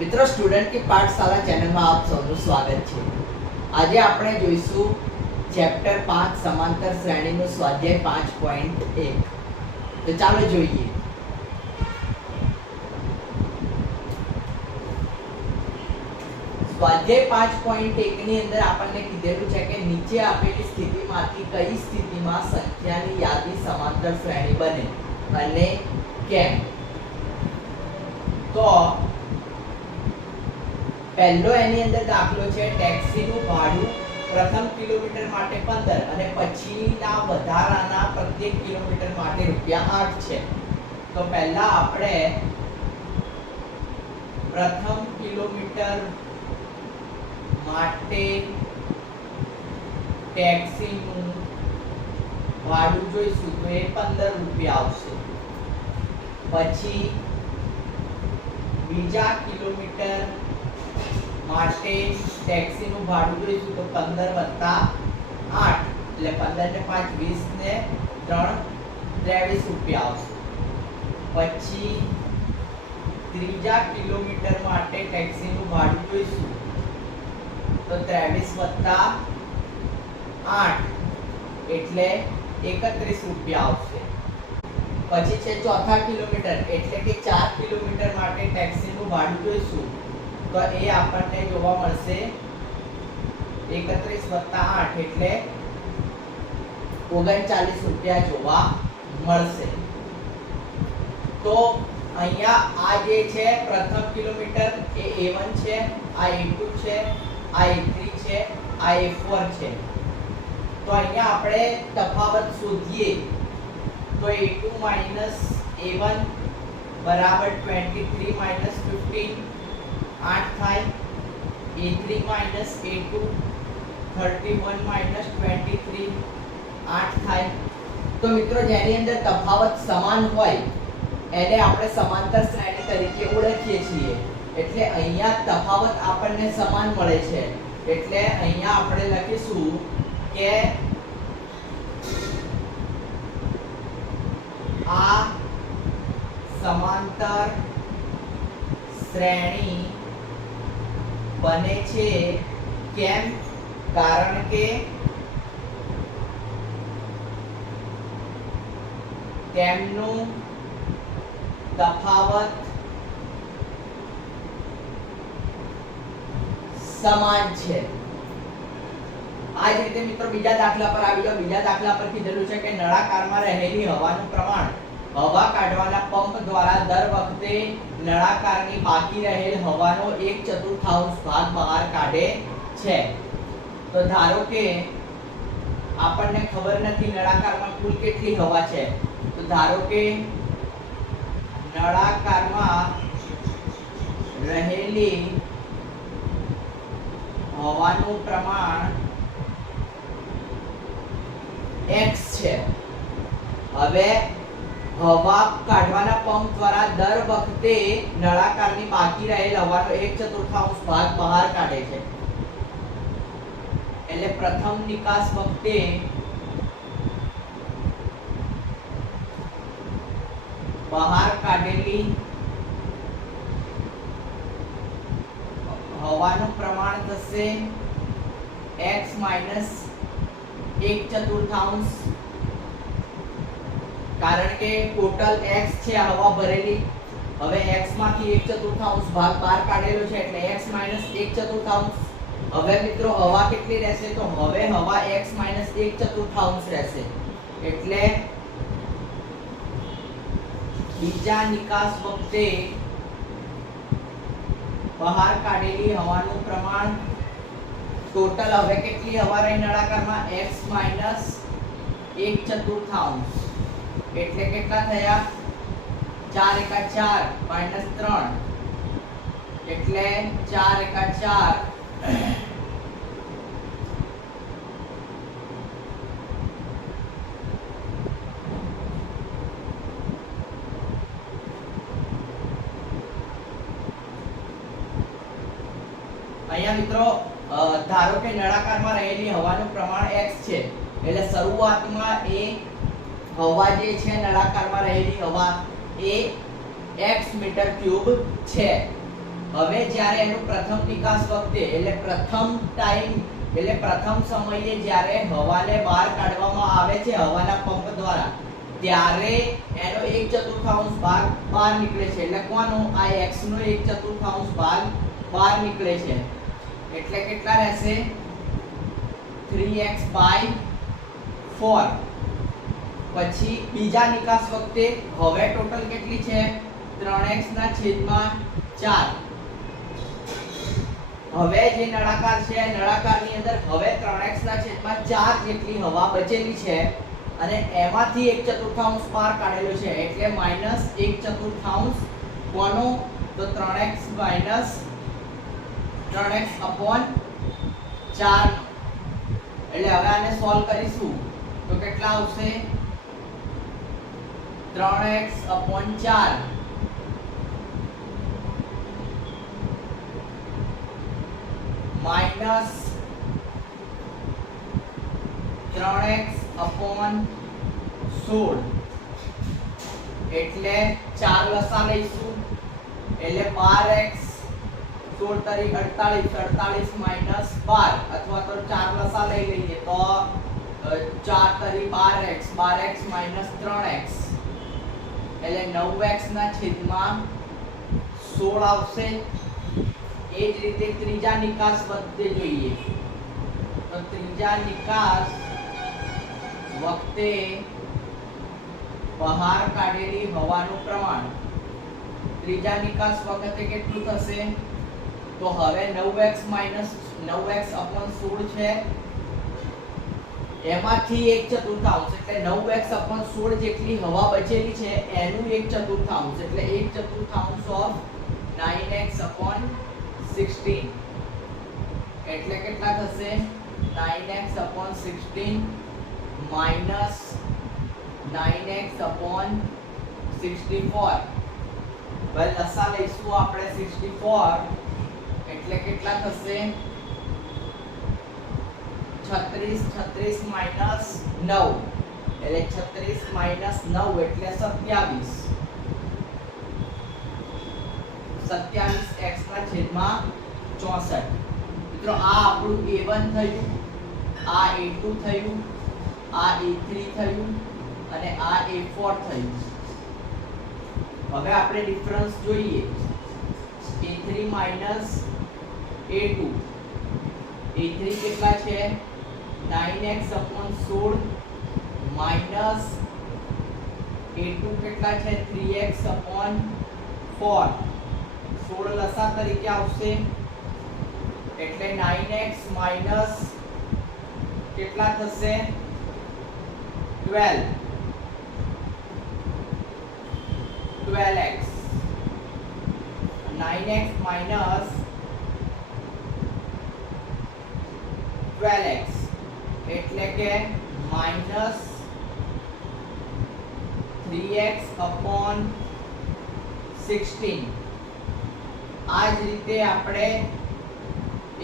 મિત્રો સ્ટુડન્ટ કે પાઠશાળા ચેનલમાં આપ સૌનું સ્વાગત છે. આજે આપણે જોઈશું ચેપ્ટર પાંચ, સમાંતર શ્રેણીનું સ્વાધ્યાય પાંચ પોઈન્ટ એક. તો ચાલો જોઈએ. સ્વાધ્યાય પાંચ પોઈન્ટ એક ની અંદર આપણને કીધેલું છે કે નીચે આપેલી સ્થિતિમાંથી કઈ સ્થિતિમાં સંખ્યાની યાદી સમાંતર શ્રેણી બને? અને કેમ? તો પહેલો એની અંદર દાખલો છે ટેક્સીનું ભાડું પ્રથમ કિલોમીટર માટે પંદર અને પછીના વધારાના પ્રત્યેક કિલોમીટર માટે રૂપિયા આઠ છે. તો પહેલા આપણે પ્રથમ કિલોમીટર માટે ટેક્સીનું ભાડું જોઈશું તો એ પંદર રૂપિયા આવશે. પછી બીજા કિલોમીટર માટે ટેક્સીનું ભાડું જોઈશું તો પંદર વત્તા આઠ. એટલે પંદર ને પાંચ, વીસ ને ત્રણ ત્રેવીસ રૂપિયા આવશે. પછી ત્રીજા કિલોમીટર માટે ટેક્સીનું ભાડું જોઈશું તો ત્રેવીસ વત્તા આઠ. એટલે એકત્રીસ રૂપિયા આવશે. પછી છે ચોથા કિલોમીટર, એટલે કે ચાર કિલોમીટર માટે ટેક્સીનું ભાડું જોઈશું તો એ આપણને જોવા મળશે. એકત્રીસ વત્તા આઠ એટલે ઓગણચાલીસ રૂપિયા જોવા મળશે. તો અહીંયા આ જે છે, પ્રથમ કિલોમીટર એ A1 છે, આ A2 છે, આ A3 છે, આ A4 છે. તો અહીંયા આપણે તફાવત શોધીએ. તો A2 માઇનસ A1 બરાબર 23 માઇનસ 15 આઠ થાય A3 માઇનસ A2 31 માઇનસ 23 આઠ થાય. તો મિત્રો, જેની અંદર તફાવત સમાન હોય, એને આપણે સમાંતર શ્રેણી તરીકે ઓળખીએ છીએ. એટલે અહીંયા તફાવત આપણને સમાન મળે છે. એટલે અહીંયા આપણે લખીશું કે આ સમાંતર શ્રેણી બને છે? કેમ? કારણ કે તેમનું તફાવત સમાન છે. આ જ રીતે મિત્રો બીજા દાખલા પર આવી જાઓ. બીજા દાખલા પર કીધેલું છે કે નળાકારમાં રહેલી હવાનું પ્રમાણ હવા કાઢવાના પંપ દ્વારા દર વખતે નળાકારની બાકી રહેલ હવાનો એક ચતુર્થાંશ ભાગ બહાર કાઢે છે. તો ધારો કે આપણને ખબર નથી નળાકારમાં કુલ કેટલી હવા છે. તો ધારો કે નળાકારમાં રહેલી હવાનું પ્રમાણ x છે. હવે હવા કાઢવાના પંપ દ્વારા દર વખતે નળાકારની બાકી રહેલ હવાનો એક ચતુર્થાંશ ભાગ બહાર કાઢે છે. એટલે પ્રથમ નિકાસ વખતે બહાર કાઢેલી હવાનું પ્રમાણ થશે x એક ચતુર્થાંશ કારણ કે ટોટલ x છે આ ભરેલી. હવે x માંથી એક ચતુર્થાંશ ભાગ બહાર કાઢેલો છે એટલે x માઇનસ એક ચતુર્થાંશ. હવે મિત્રો હવા કેટલી રહેશે? તો હવે હવા x માઇનસ એક ચતુર્થાંશ રહેશે. એટલે બીજા નિકાસ વખતે બહાર કાઢેલી હવાનું પ્રમાણ ટોટલ હવે કેટલી હવા રહી નળાકારમાં? X માઇનસ એક ચતુર્થાંશ. એટલે કેટલા થયા? ચાર એકા ચાર માઇનસ ત્રણ. એટલે ચાર એકા ચાર. અહીંયા મિત્રો ધારો કે નળાકારમાં રહેલી હવાનું પ્રમાણ x છે, એટલે શરૂઆતમાં એ હવા જે છે નળાકારમાં રહેલી હવા એ x મીટર ક્યુબ છે. હવે જ્યારે એનું પ્રથમ નિકાસ વખતે, એટલે પ્રથમ ટાઈમ, એટલે પ્રથમ સમયે જ્યારે હવાને બહાર કાઢવામાં આવે છે, હવાના પંપ દ્વારા, ત્યારે એનો એક ચતુર્થાંશ ભાગ બહાર નીકળે છે. એટલે કોનો આ x નો એક ચતુર્થાંશ ભાગ બહાર નીકળે છે. એટલે કેટલા રહેશે? 3x 4 પછી બીજા નિકાસ વખતે હવે ટોટલ કેટલી છે? 3x ના છેદમાં 4 હવે જે નળાકાર છે નળાકારની અંદર હવે 3x ના છેદમાં 4 જેટલી હવા બચેલી છે અને એમાંથી એક ચતુર્થાંશ બહાર કાઢેલો છે, એટલે માઇનસ એક ચતુર્થાંશ કોનો તો 3x માઇનસ 3x અપોન 4 એટલે હવે આને સોલ્વ કરીશું. તો કેટલા આવશે? 3x upon 4 minus 3x upon 16 એટલે 4 લસા લઈશું. એટલે 12x 16 તરી 48 48 માઇનસ 12 અથવા તો 4 લસા લઈ લઈએ તો 4 તરી 12x 12x ત્રણ 3x એટલે 9x ના છેદમાં 16 આવશે. એ જ રીતે ત્રીજા નિકાસ વખતે જોઈએ. તો ત્રીજા નિકાસ વખતે બહાર કાઢેલી હવાનું પ્રમાણ. ત્રીજા નિકાસ વખતે કેટલું થશે? તો હવે 9x 9x 16 છે. એમાંથી એક ચતુર્થાંશ એટલે 9x 16 જેટલી હવા બચેલી છે, એનું એક ચતુર્થાંશ એટલે એક ચતુર્થાંશ ઓફ 9x 16 એટલે કેટલા થશે? Nine x upon sixteen minus nine x upon sixty four ભાઈ લસા લઈશું આપણે 64 એટલે કેટલા થશે? 36 36 માઇનસ 9 એટલે છત્રીસ માઇનસ નવ એટલે સત્યાવીસ. સત્યાવીસ એક્સ ના છેદમાં 64 મિત્રો, આ આપણું a1 થયું, આ a2 થયું, આ a3 થયું, અને આ a4 થયું. હવે આપણે ડિફરન્સ જોઈએ. A three minus A two. A three કેટલા છે? 9x 16 માઇનસ a2 કેટલા છે 3x 4 16 લસા તરીકે આવશે એટલે 9x માઇનસ કેટલા થશે 12 12x 9x માઇનસ 12x એટલે કે માઇનસ 3x અપોન 16 આ જ રીતે આપણે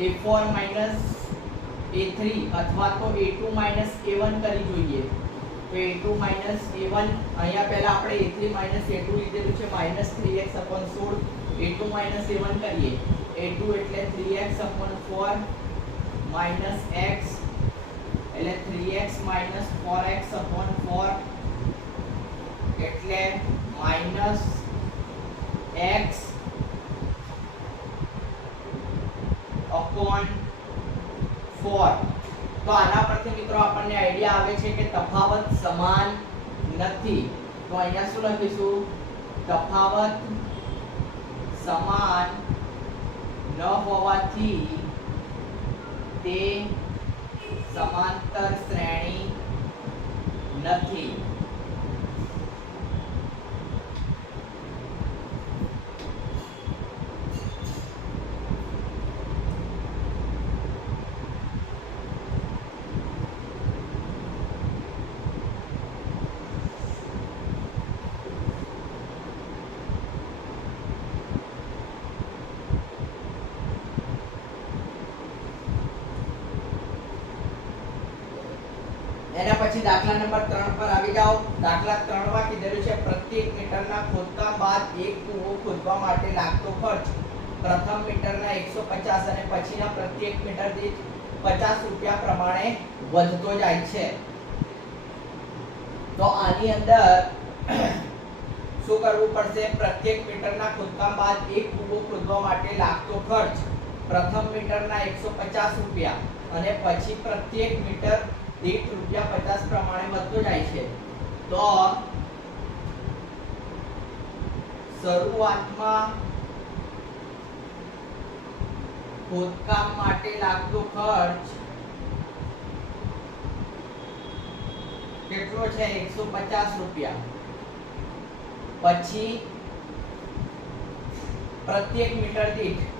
a4 માઇનસ a3 અથવા તો a2 માઇનસ a1 કરી જોઈએ. તો a2 માઇનસ a1 અહીંયા પહેલા આપણે a3 માઇનસ a2 લીધેલું છે minus 3x upon 16 a2 minus a1 કરીએ. A2 એટલે 3x અપોન 4 માઇનસ x એટલે 3x માઇનસ 4x અપોન 4 એટલે માઇનસ x અપોન 4 તો આના પરથી મિત્રો આપણને આઈડિયા આવે છે કે તફાવત સમાન નથી. તો અહીંયા શું લખીશું? તફાવત સમાન ન હોવાથી તે સમાંતર શ્રેણી નથી. એના પછી દાખલા નંબર 3 પર આવી જાઓ. દાખલા 3 માં કીધેલું છે, પ્રત્યેક મીટરના ખોદકામ બાદ એક કૂવો ખોદવા માટે લાગતો ખર્ચ. પ્રથમ મીટરના એકસો પચાસ અને પછીના પ્રત્યેક મીટર દીઠ પચાસ રૂપિયા પ્રમાણે વધતો જાય છે. તો આની અંદર શું કરવું પડશે? પ્રત્યેક મીટરના ખોદકામ બાદ એક કૂવો ખોદવા માટે લાગતો ખર્ચ. પ્રથમ મીટરના એકસો પચાસ રૂપિયા અને પછી પ્રત્યેક મીટર દીઠ રૂપિયા પચાસ પ્રમાણે વધતો જાય છે. તો શરૂઆતમાં ખોદકામ માટે લાગતો ખર્ચ કેટલો છે? એકસો પચાસ રૂપિયા. પછી પ્રત્યેક મીટર દીઠ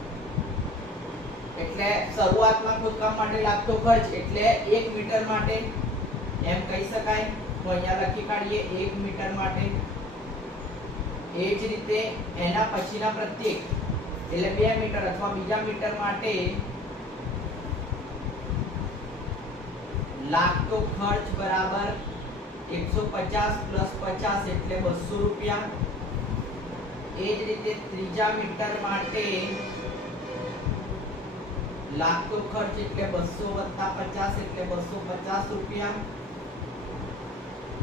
એટલે શરૂઆતમાં ખોદકામ માટે લાગતો ખર્ચ એટલે એક મીટર માટે, એમ કહી શકાય. તો અહીંયા લખી કાઢીએ, એક મીટર માટે. એ જ રીતે એના પછીના પ્રત્યેક એટલે બે મીટર અથવા બીજા મીટર માટે લાગતો ખર્ચ બરાબર એકસો પચાસ પ્લસ પચાસ એટલે બસો રૂપિયા. એ જ રીતે ત્રીજા મીટર માટે લાગતો ખર્ચ એટલે બસો વત્તા પચાસ એટલે બસો પચાસ રૂપિયા.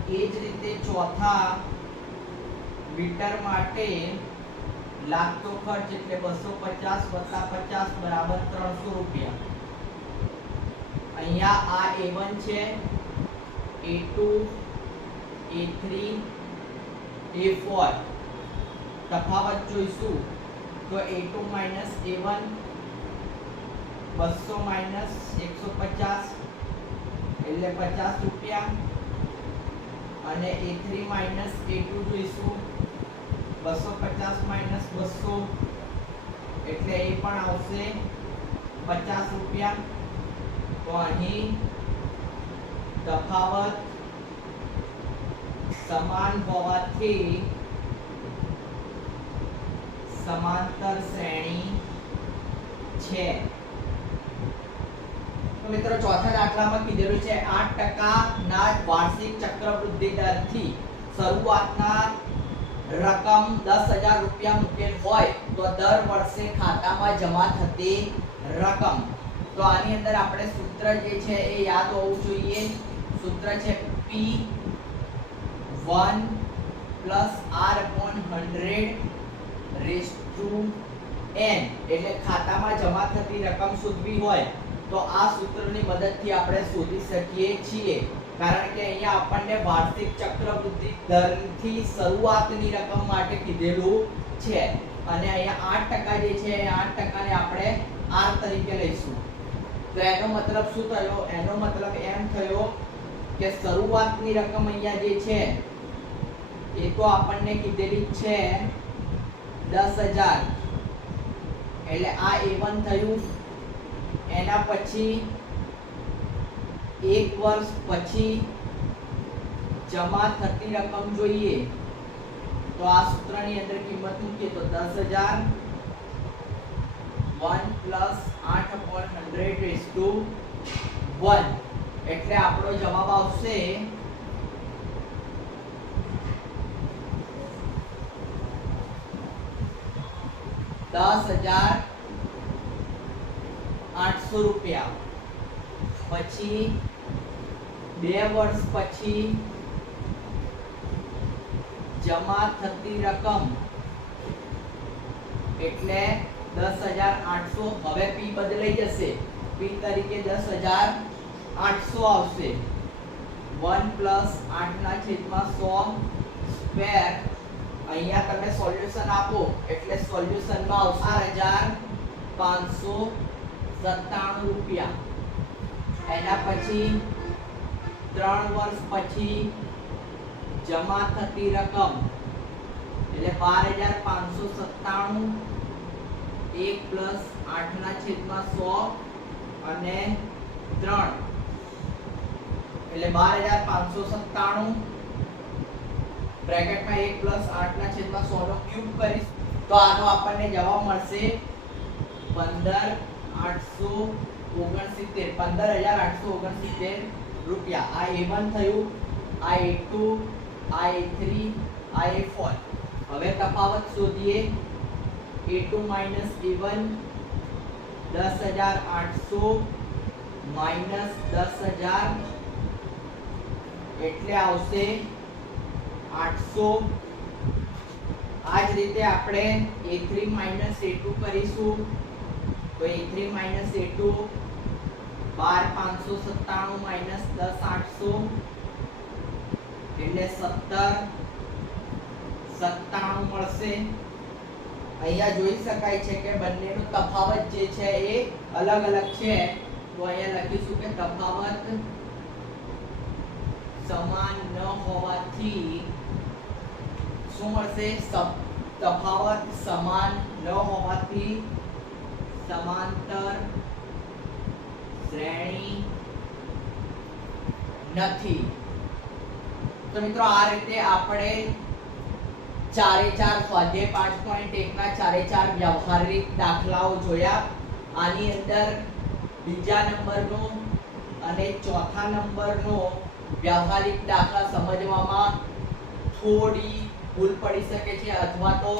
એ જ રીતે ચોથા મીટર માટે લાગતો ખર્ચ એટલે બસો પચાસ વત્તા પચાસ બરાબર ત્રણસો રૂપિયા. અહીંયા આ એ વન છે A two A three A four તફાવત જોઈશું તો A two minus A one બસો માઇનસ એકસો પચાસ એટલે પચાસ રૂપિયા. અને A three minus A two જોઈશું. બસો પચાસ માઇનસ બસો. એટલે એ પણ આવશે પચાસ રૂપિયા. તો અહીં તફાવત સમાન હોવાથી સમાંતર શ્રેણી છે. તો મિત્રો ચોથા દાખલામાં કીધેલું છે 8% ના વાર્ષિક ચક્રવૃદ્ધિ દરથી શરૂઆતના રકમ દસ હજાર રૂપિયા મૂકેલ હોય તો દર વર્ષે ખાતામાં જમા થતી રકમ. તો આની અંદર આપણે સૂત્ર જે છે એ યાદ હોવું જોઈએ. સૂત્ર છે plus R upon hundred raise to N એટલે ખાતામાં જમા થતી રકમ શોધવી હોય તો આ સૂત્રની મદદથી આપણે શોધી શકીએ છીએ. કારણ કે અહીંયા આપણને વાર્ષિક ચક્રવૃદ્ધિ દરથી શરૂઆતની રકમ માટે કીધેલું છે. અને અહીંયા આઠ ટકા જે છે આઠ ટકાને આપણે આર તરીકે લઈશું. તો એનો મતલબ શું થયો? એનો મતલબ એમ થયો કે શરૂઆતની રકમ અહીંયા જે છે, એ તો આપણને કીધેલી છે દસ હજાર. એટલે આ એ વન થયું. એના પછી એક વર્ષ પછી જમા થતી રકમ જોઈએ, તો આ સૂત્રની અંદર કિંમત મૂકીએ તો દસ હજાર વન પ્લસ આઠ upon hundred raise to one એટલે આપણો જવાબ આવશે દસ હજાર આઠસો રૂપિયા. પછી બે વર્ષ પછી જમા થતી રકમ એટલે દસ હજાર આઠસો હવે પી બદલાઈ જશે. પી તરીકે દસ હજાર આઠસો આવશે. વન પ્લસ આઠના છેદમાં સો સ્ક્વેર. અહીંયા તમે સોલ્યુશન આપો. એટલે સોલ્યુશનમાં આવશે હજાર પાંચસો સત્તાણું રૂપિયા. એના પછી ત્રણ વર્ષ પછી જમા થતી રકમ, એટલે બાર હજાર પાંચસો સત્તાણું, એક પ્લસ આઠના છેદમાં સો અને ત્રણ. એટલે બાર હજાર પાંચસો સત્તાણું, બ્રેકેટમાં એક પ્લસ આઠના છેદમાં સો નો ક્યુબ કરીશ. તો આનો આપણને જવાબ મળશે પંદર આઠસો ઓગણસિત્તેર, પંદર હજાર આઠસો ઓગણસિત્તેર રૂપિયા. આ એ વન થયું, આ એ આ એ થ્રી આ એ ફોર હવે તફાવત શોધીએ. એ માઇનસ એ વન દસ હજાર આઠસો માઇનસ દસ હજાર, એટલે આવશે આઠસો. આ જ રીતે આપણે A three minus A two કરીશું. તો A three minus A two બાર પાંચસો સત્તાણું માઇનસ દસ આઠસો, એટલે સત્તર, સત્તાણું મળશે. અહીંયા જોઈ શકાય છે કે બંનેનો તફાવત જે છે એ અલગ અલગ છે. તો અહીંયા લખીશું કે તફાવત સમાન ન હોવાથી શું મળશે? તફાવત સમાન ન હોવાથી સમાંતર શ્રેણી નથી. તો મિત્રો આ રીતે આપણે ચારે ચાર સ્વાધ્યાય પાંચ પોઈન્ટ એકના ચારે ચાર વ્યવહારિક દાખલાઓ જોયા. આની અંદર બીજા નંબરનો અને ચોથા નંબરનો વ્યવહારિક દાખલા સમજવામાં થોડી ભૂલ પડી શકે છે અથવા તો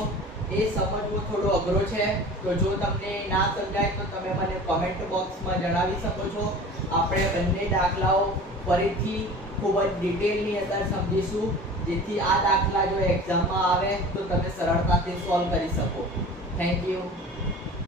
એ સમજવું થોડો અઘરો છે. તો જો તમને ના સમજાય, તો તમે મને કોમેન્ટ બોક્સમાં જણાવી શકો છો. આપણે બંને દાખલાઓ ફરીથી ખૂબ જ ડિટેલની અંદર સમજીશું. જેથી આ દાખલા જો એક્ઝામમાં આવે, તો તમે સરળતાથી સોલ્વ કરી શકો. Thank you